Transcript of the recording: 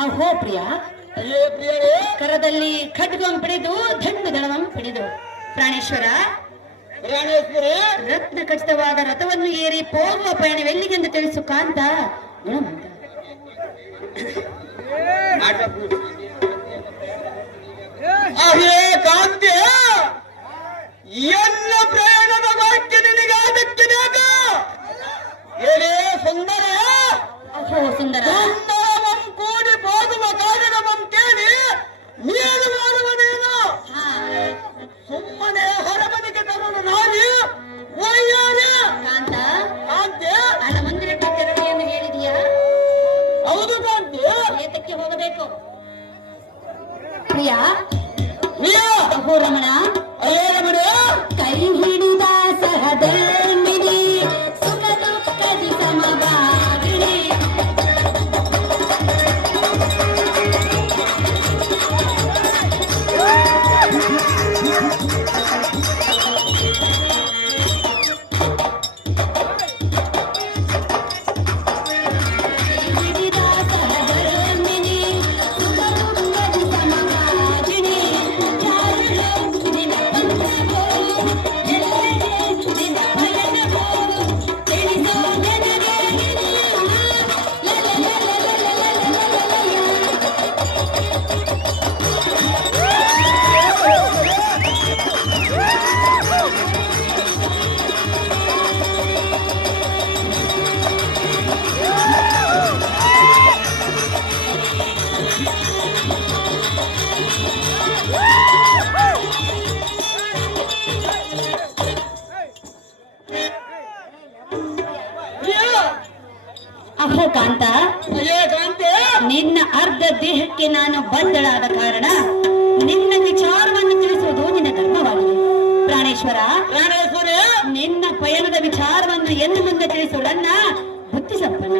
ಅಹೋ ಪ್ರಿಯ ಕರದಲ್ಲಿ ಖಡ್ಗಂ ಪಿಡಿದು ದಂಡು ದಳವಂ ಪಿಡಿದು ಪ್ರಾಣೇಶ್ವರ ರತ್ನ ಖಚಿತವಾದ ರಥವನ್ನು ಏರಿ ಹೋಗುವ ಪಯಣವೆಲ್ಲಿಗೆಂದು ತಿಳಿಸು ಕಾಂತ ಗುಣಮಂತ ಕಾಂತಿ ಎಲ್ಲ ಪ್ರಯಾಣದ ವಾಕ್ಯ ನಿನಗೆ ಅದಕ್ಕೆ ಬೇಕು ಏನೇ ಸುಂದರ ಅಹೋ ಸುಂದರ ಸುಂದರವಂ ಕೂಡಿ ಹೋಗುವ ಕಾರಣವಂ ಕೇಳಿ ನೀನು ಮಾಡುವನೇನು ಸುಮ್ಮನೆ ಹೊರಮನೆಗೆ ತರಲು ನಾಡಿ ಒಯ್ಯಾರೆ ಕಾಂತ ಕಾಂತಿ ಅಲ್ಲ ಮಂದಿರ ತೆರಳಿಯನ್ನು ಹೇಳಿದೀಯಾ ಹೌದು ಕಾಂತಿ ಏತಕ್ಕೆ ಹೋಗಬೇಕು ಪ್ರಿಯ ಪ್ರಿಯ ಅಹೋ ರಮಣ ಅಯ್ಯೋ ರಮಣ ಕೈ ಹಿಡಿದ ಸಹಧರ್ಮಿಣಿ ಸುಖ ದುಃಖದಿ ಸಮಭಾಗಿಣಿ ಅಹೋ ಕಾಂತ ನಿನ್ನ ಅರ್ಧ ದೇಹಕ್ಕೆ ನಾನು ಬಂದಳಾದ ಕಾರಣ ನಿನ್ನ ವಿಚಾರವನ್ನು ತಿಳಿಸುವುದು ನಿನ್ನ ಧರ್ಮವಾಗಿದೆ ಪ್ರಾಣೇಶ್ವರ ನಿನ್ನ ಪಯಣದ ವಿಚಾರವನ್ನು ಎಂದು ಮುಂದೆ ತಿಳಿಸುವುದನ್ನ ಬುದ್ಧಿ ಸಂಪನ್ನ